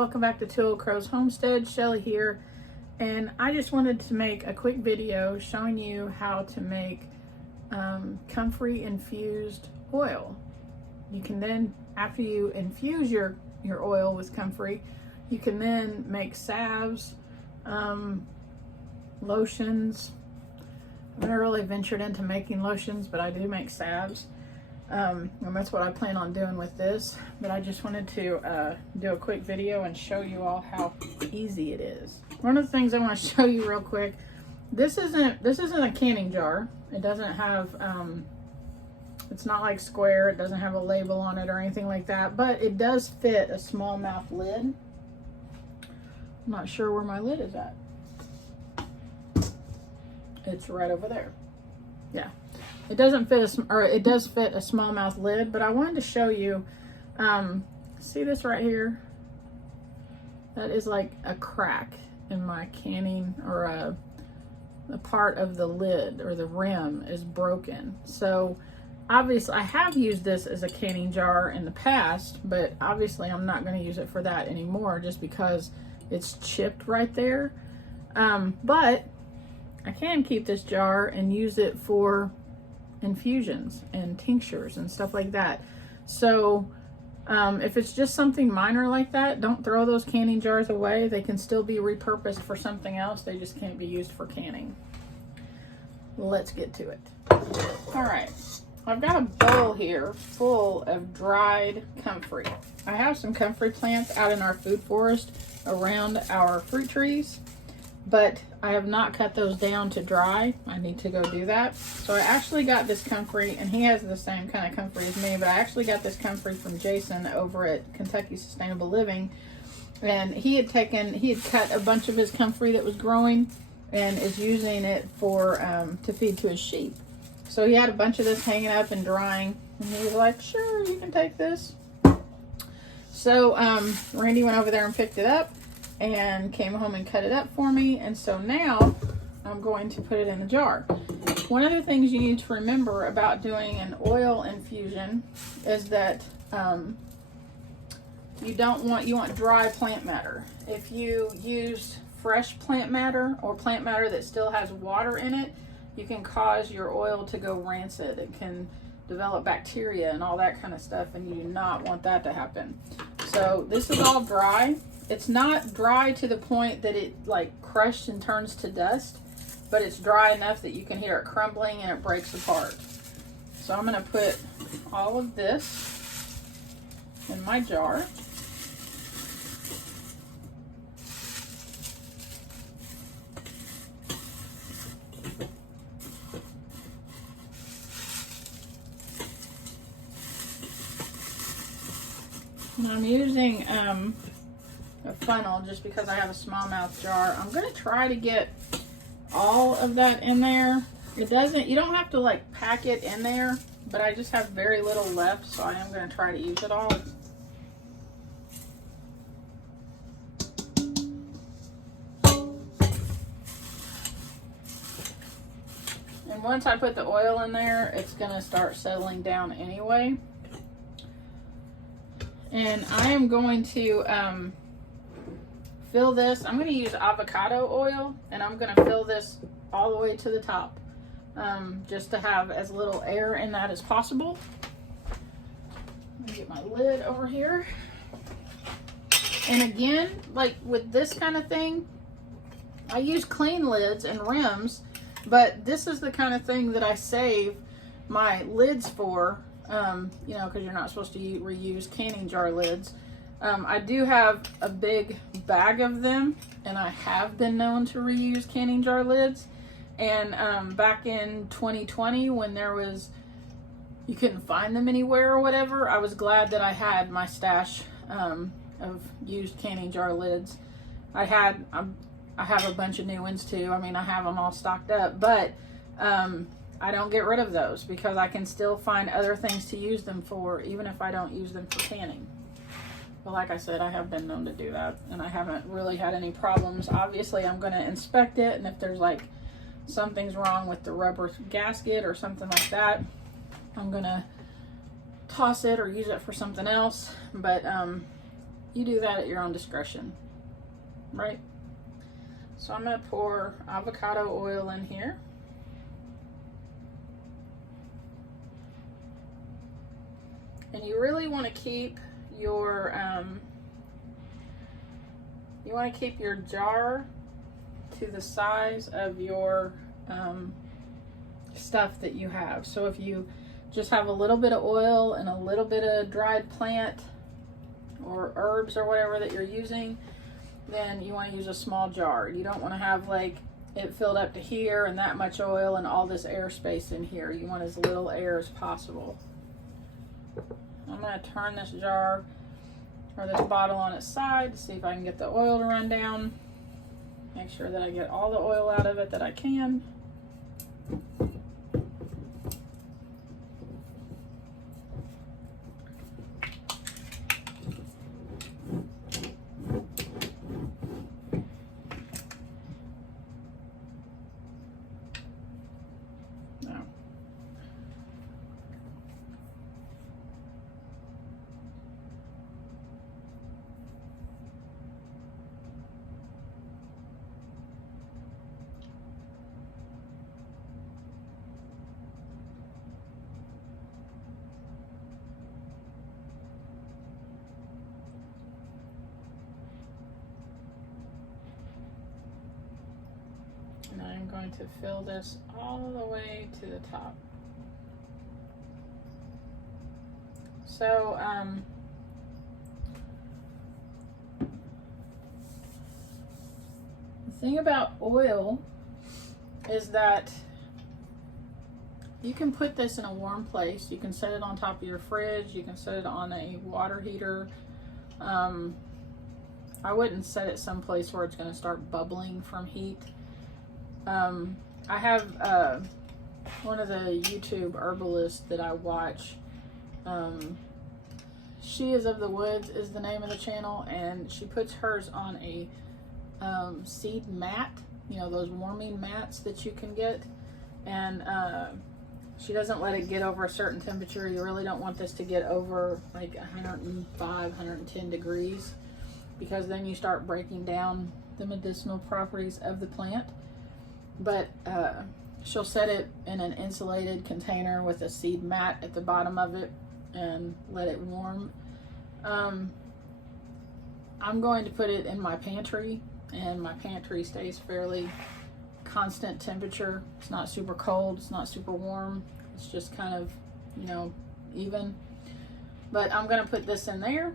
welcome back to Two Old Crows Homestead. Shelly here, and I just wanted to make a quick video showing you how to make Comfrey Infused oil. You can then, after you infuse your oil with Comfrey, you can then make salves, lotions. I've never really ventured into making lotions, but I do make salves. And that's what I plan on doing with this, but I just wanted to do a quick video and show you all how easy it is. One of the things I want to show you real quick, this isn't a canning jar. It doesn't have it's not like square, it doesn't have a label on it or anything like that, but it does fit a small mouth lid. I'm not sure where my lid is at. It's right over there. Yeah. It doesn't fit it does fit a smallmouth lid, but I wanted to show you, see this right here? That is like a crack in my canning, or a part of the lid or the rim is broken. So obviously I have used this as a canning jar in the past, but obviously I'm not going to use it for that anymore just because it's chipped right there. But I can keep this jar and use it for infusions and tinctures and stuff like that. So if it's just something minor like that, don't throw those canning jars away. They can still be repurposed for something else. They just can't be used for canning. Let's get to it. All right, I've got a bowl here full of dried comfrey. I have some comfrey plants out in our food forest around our fruit trees, but I have not cut those down to dry. I need to go do that. So I actually got this comfrey, and he has the same kind of comfrey as me, but I actually got this comfrey from Jason over at Kentucky Sustainable Living. And he had cut a bunch of his comfrey that was growing and is using it for to feed to his sheep. So he had a bunch of this hanging up and drying, and he was like, sure, you can take this. So Randy went over there and picked it up and came home and cut it up for me. And so now I'm going to put it in the jar. One of the things you need to remember about doing an oil infusion is that you want dry plant matter. If you use fresh plant matter or plant matter that still has water in it, you can cause your oil to go rancid. It can develop bacteria and all that kind of stuff, and you do not want that to happen. So this is all dry. It's not dry to the point that it like crushed and turns to dust, but it's dry enough that you can hear it crumbling and it breaks apart. So I'm going to put all of this in my jar. And I'm using a funnel just because I have a smallmouth jar. I'm going to try to get all of that in there. You don't have to like pack it in there, but I just have very little left, so I am going to try to use it all. And once I put the oil in there, it's going to start settling down anyway. And I am going to fill this. I'm going to use avocado oil, and I'm going to fill this all the way to the top, just to have as little air in that as possible. Let me get my lid over here. And again, like with this kind of thing, I use clean lids and rims, but this is the kind of thing that I save my lids for. You know, because you're not supposed to reuse canning jar lids. I do have a big bag of them, and I have been known to reuse canning jar lids. And back in 2020, when you couldn't find them anywhere or whatever, I was glad that I had my stash of used canning jar lids. I have a bunch of new ones too. I mean, I have them all stocked up, but I don't get rid of those because I can still find other things to use them for, even if I don't use them for canning. But like I said, I have been known to do that, and I haven't really had any problems. Obviously, I'm going to inspect it, and if there's like something's wrong with the rubber gasket or something like that, I'm going to toss it or use it for something else. But you do that at your own discretion, right? So I'm going to pour avocado oil in here. And you really want to keep your jar to the size of your stuff that you have. So if you just have a little bit of oil and a little bit of dried plant or herbs or whatever that you're using, then you want to use a small jar. You don't want to have like it filled up to here and that much oil and all this airspace in here. You want as little air as possible. I'm going to turn this jar or this bottle on its side to see if I can get the oil to run down. Make sure that I get all the oil out of it that I can. And I'm going to fill this all the way to the top. So, the thing about oil is that you can put this in a warm place. You can set it on top of your fridge. You can set it on a water heater. I wouldn't set it someplace where it's going to start bubbling from heat. I have one of the YouTube herbalists that I watch. She is of the Woods is the name of the channel, and she puts hers on a seed mat, you know, those warming mats that you can get, and she doesn't let it get over a certain temperature. You really don't want this to get over like 105, 110 degrees, because then you start breaking down the medicinal properties of the plant. But she'll set it in an insulated container with a seed mat at the bottom of it and let it warm. I'm going to put it in my pantry, and my pantry stays fairly constant temperature. It's not super cold, it's not super warm, it's just kind of, you know, even. But I'm going to put this in there,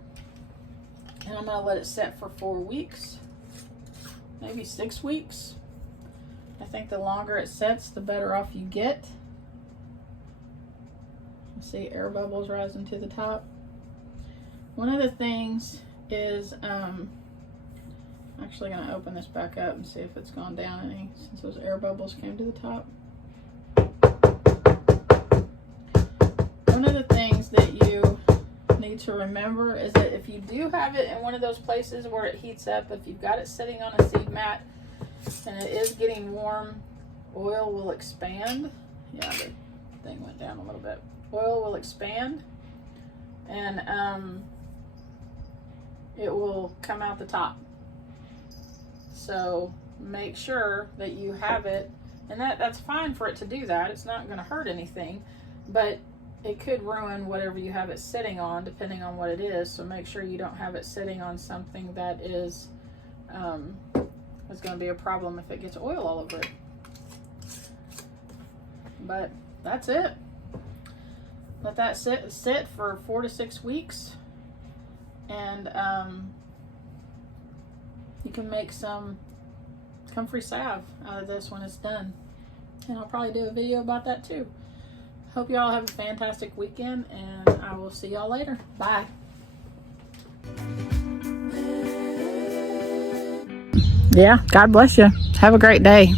and I'm going to let it set for 4 weeks, maybe 6 weeks. I think the longer it sets, the better off you get. See air bubbles rising to the top. One of the things is, I'm actually going to open this back up and see if it's gone down any since those air bubbles came to the top. One of the things that you need to remember is that if you do have it in one of those places where it heats up, if you've got it sitting on a seed mat and it is getting warm, oil will expand. Yeah, the thing went down a little bit. Oil will expand, and it will come out the top. So make sure that you have it, and that's fine for it to do that. It's not going to hurt anything, but it could ruin whatever you have it sitting on, depending on what it is. So make sure you don't have it sitting on something that is going to be a problem if it gets oil all over it. But that's it. Let that sit for 4 to 6 weeks, and you can make some Comfrey salve out of this when it's done. And I'll probably do a video about that too. Hope y'all have a fantastic weekend, and I will see y'all later. Bye. Yeah, God bless you. Have a great day.